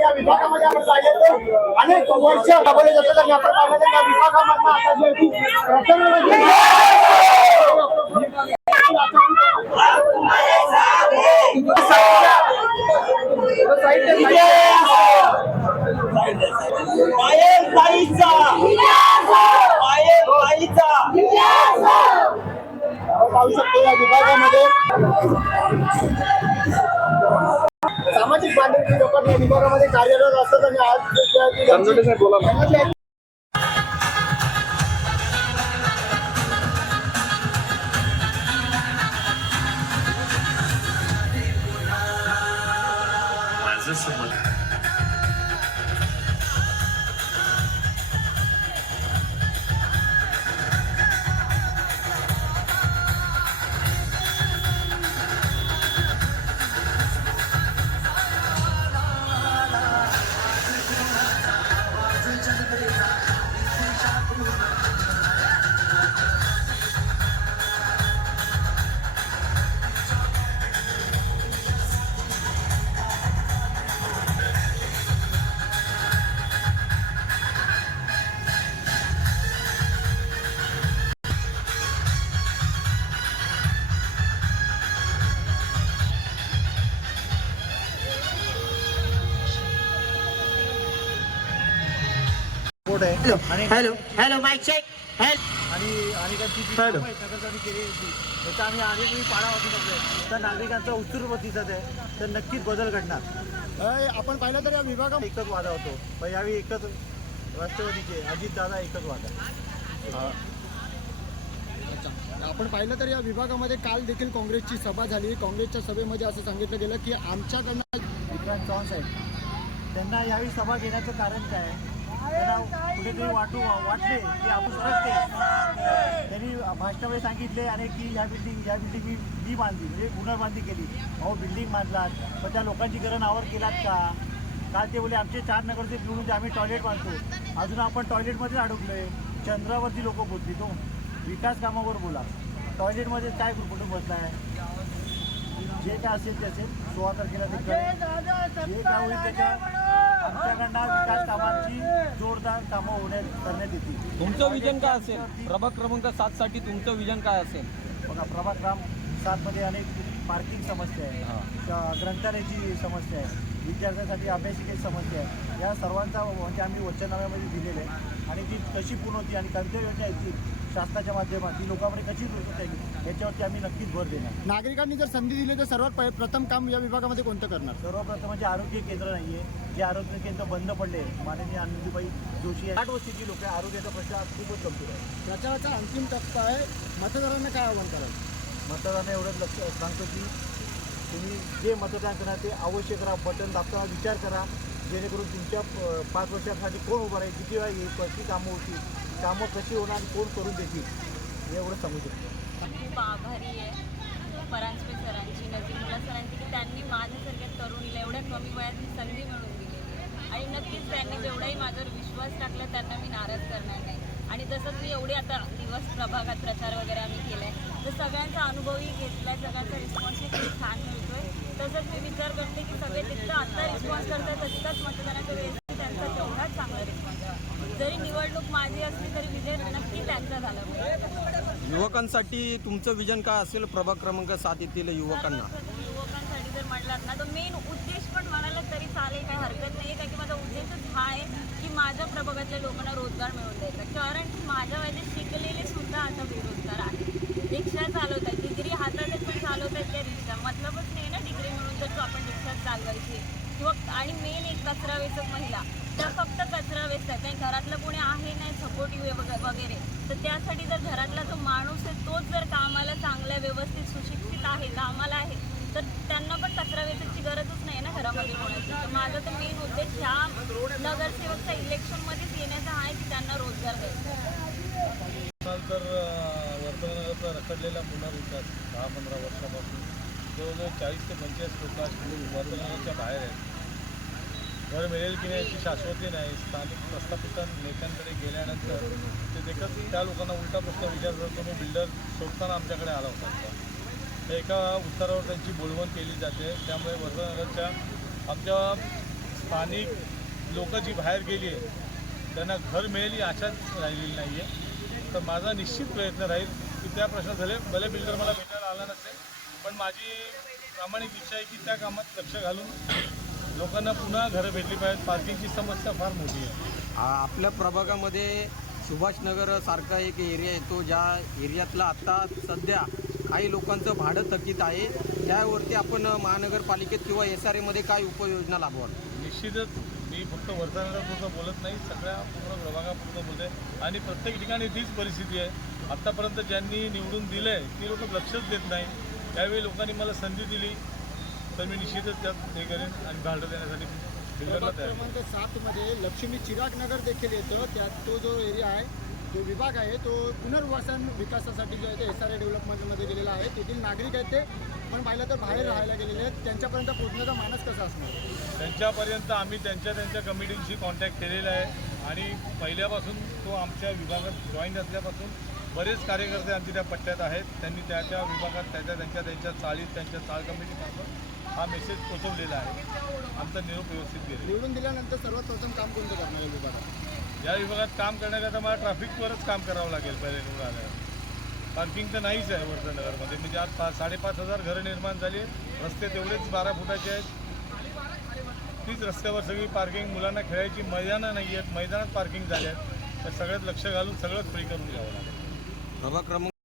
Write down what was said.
या विभागामध्ये आपण पाहिजे अनेक वर्ष दाबवले जातात आणि आपण पाहिलं या विभागामधनं आता जे पाहू शकतो या विभागामध्ये सामाजिक बांधिलकी लोकांना विभागामध्ये कार्यरत असतात आणि आज हॅलो हॅलो माईक चेक आणि अनेकांची नगरपालिका केली होती त्याचा आम्ही अनेकवेळी पाडावा दिला तर नागरिकांचा उत्सुक प्रतिसाद आहे तर नक्कीच बदल घडणार. आपण पाहिलं तर या विभागात एकच वादा होतो पण यावेळी एकच राष्ट्रवादीचे अजितदादा एकच वादा. आपण पाहिलं तर या विभागामध्ये काल देखील काँग्रेसची सभा झाली. काँग्रेसच्या सभेमध्ये असं सांगितलं गेलं की आमच्याकडनं विक्रांत चव्हाण साहेब त्यांना यावेळी सभा घेण्याचं कारण काय त्यांना कुठेतरी वाटले की आपण सरकते. त्यांनी भाषणामध्ये सांगितले आणि की या बिल्डिंग मी बांधली म्हणजे पुनर्बांधणी केली. अहो बिल्डिंग बांधलात पण त्या लोकांची घरं नावर केलात का? काल ते बोले आमचे 4 नगरचे निवडून आम्ही टॉयलेट बांधतो. अजून आपण टॉयलेटमध्ये अडकलोय. चंद्रावरती लोक बोलती तो विकास कामावर बोला टॉयलेटमध्ये काय कुठून बसलाय. जे काय असेल ते असेल 16 तारखेला जे काय होईल त्याच्या आमच्याकडनं विकास कामांची जोरदार कामं करण्यात येतील. तुमचं विजन काय असेल प्रभाग क्रमांक 7 साठी तुमचं विजन काय असेल? बघा प्रभाग क्रमांक 7 मध्ये अनेक पार्किंग समस्या आहे, ग्रंथालयाची समस्या आहे, विद्यार्थ्यांसाठी अभ्यासिकेची समस्या आहे. या सर्वांचा म्हणजे आम्ही वचननाम्यामध्ये दिलेलं आहे आणि ती कशी पूर्ण होती आणि कोणत्या योजना आहेत ती शासनाच्या माध्यमातून लोकांपर्यंत कशी पोहोचता येईल याच्यावरती आम्ही नक्कीच भर देणार. नागरिकांनी जर संधी दिली तर सर्वात प्रथम काम या विभागामध्ये कोणतं करणार? सर्वप्रथम म्हणजे आरोग्य केंद्र नाही आहे. जे आरोग्य केंद्र बंद पडले माननीय आनंदीबाई जोशी 60 वर्षाची लोक आरोग्याचा प्रश्न आज खूपच गंभीर आहे. प्रचाराचा अंतिम टप्पा आहे. मतदारांना काय आव्हान कराल? मतदारांना एवढंच लक्ष सांगतो की तुम्ही जे मतदान करा ते अवश्य करा. बटन दाबताना विचार करा जेणेकरून तुमच्या 5 वर्षांसाठी कोण उभं राहील, किती वेळा येईल, कशी कामं होतील, कामं कशी होणार, कोण करून देतील एवढं सांगू शकतो. खूप आभारी आहे परांजपे सरांची, नजीमुल्ला सरांची की त्यांनी माझ्यासारख्या तरुणीला एवढ्या कमी वयात संधी मिळवून दिली आणि नक्कीच त्यांनी जेवढाही माझ्यावर विश्वास टाकला त्यांना मी नाराज करणार नाही. आणि जसं मी एवढे आता दिवस प्रभागात प्रचार वगैरे आम्ही केला आहे तर सगळ्यांचा अनुभवही घेतला, सगळ्यांचा रिस्पॉन्सही खूप छान मिळतोय. तसंच मी विचार करते की सगळे तितकं आत्ता रिस्पॉन्स करतात तितकाच मतदानाच्या वेळेस त्यांचा तेवढाच चांगला रिस्पॉन्स. जरी निवडणूक माझी असली तरी विजय नक्की त्यांचा झाला पाहिजे. युवकांसाठी तुमचं विजन काय असेल प्रभाग क्रमांक 7 येथील युवकांना? युवकांसाठी जर म्हटलात ना तर मेन उद्देश पण म्हणाला तरी चालेल, काही हरकत नाही. कारण की माझा उद्देशच हा आहे की माझ्या प्रभागातल्या लोकांना रोजगार मिळवून द्यायचा. कारण की माझ्या वयाचे शिकलेले सुद्धा आता बेरोजगार आहेत. रिक्षा चालवत आहेत, डिग्री हातात पण चालवत आहेत त्या रिक्षा. मतलबच नाही ना डिग्री मिळून तर आपण रिक्षा चालवायची किंवा. आणि मेन एक कचरा वेचक महिला त्या फक्त कचरा वेचतात, काही घरातलं कोणी आहे नाही सपोर्टिव्ह वगैरे. तर त्यासाठी जर घरातला जो माणूस आहे तोच जर कामाला चांगल्या व्यवस्थित सुशिक्षित आहे, कामाला आहे, तर त्यांना पण कचरा वेचकची गरजच नाही ना घरामध्ये कोणाची. तर माझा तर मेन उद्देश ह्या नगरसेवकच्या इलेक्शनमध्येच येण्याचा आहे की त्यांना रोजगार तर वर्तमानाचा रखडलेला पुनर्विकास 10-15 वर्षापासून जवळजवळ 40 ते 45 लोक वर्तमानाच्या बाहेर आहेत. घर मिळेल की नाही याची शाश्वती नाही. स्थानिक प्रस्थापित नेत्यांकडे गेल्यानंतर ते देखत त्या लोकांना उलटा प्रश्न विचारतात, तुम्ही बिल्डर शोधताना आमच्याकडे आला होता का? तर एका उत्तरावर त्यांची बोलवण केली जाते. त्यामुळे वर्तमानाच्या आमच्या स्थानिक लोक जी बाहेर गेली आहे त्यांना घर मिळेल ही आशाच राहिलेली नाही आहे. तर माझा निश्चित प्रयत्न राहील की त्या प्रश्न झाले भले बिल्डर मला भेटायला आला नसेल, पण माझी प्रामाणिक इच्छा आहे की त्या कामात लक्ष घालून लोकांना पुन्हा घरं भेटली पाहिजेत. पार्किंगची समस्या फार मोठी आहे. आपल्या प्रभागामध्ये सुभाषनगर सारखा एक एरिया येतो, ज्या एरियातला आत्ता सध्या काही लोकांचं भाडं थकीत आहे. त्यावरती आपण महानगरपालिकेत किंवा SRAमध्ये काय उपाययोजना राबवाल? निश्चितच मी फक्त वर्तमानापुरतं बोलत नाही, सगळ्या पूर्ण प्रभागापुरतं बोलत आहे. आणि प्रत्येक ठिकाणी तीच परिस्थिती आहे. आत्तापर्यंत ज्यांनी निवडून दिलं आहे ती लोक लक्षच देत नाही. त्यावेळी लोकांनी मला संधी दिली तर मी निश्चितच त्यात हे करेन आणि भाडं देण्यासाठी बिल्डरला तयार आहे. क्रमांक 7मध्ये लक्ष्मी चिराग नगर देखील येतो. त्यात तो जो एरिया आहे, जो विभाग आहे, तो पुनर्वसन विकासासाठी जो आहे ते SRA डेव्हलपमेंटमध्ये गेलेला आहे. तेथील नागरिक आहेत ते पण पाहिलं तर बाहेर राहायला गेलेले आहेत. त्यांच्यापर्यंत पोहोचण्याचा मानस कसा असणार? त्यांच्यापर्यंत आम्ही त्यांच्या कमिटीशी कॉन्टॅक्ट केलेला आहे आणि पहिल्यापासून तो आमच्या विभागात जॉईन असल्यापासून बरेच कार्यकर्ते आमच्या त्या पट्ट्यात आहेत. त्यांनी त्या विभागात त्यांच्या चाळीत त्यांच्या चाळ कमिटीमार्फत हा मेसेज पोचवलेला आहे. आमचा निरोप व्यवस्थित गेला. निवडून दिल्यानंतर सर्वात प्रथम काम कोणतं करणार या विभागात? या विभागात काम करण्याकरता मला ट्रॅफिकवरच काम करावं लागेल. पहिले निवडून आल्यावर पार्किंग तर नाहीच आहे वर्धनगरमध्ये. म्हणजे आज 5,500 घरं निर्माण झाली. रस्ते तेवढेच 12 फुटाचे आहेत. तीच रस्त्यावर सगळी पार्किंग, मुलांना खेळायची मैदानं नाही आहेत, मैदानात पार्किंग झाली आहेत. तर सगळ्यात लक्ष घालून सगळंच फ्री करून घ्यावं लागेल. प्रभाग क्रमांक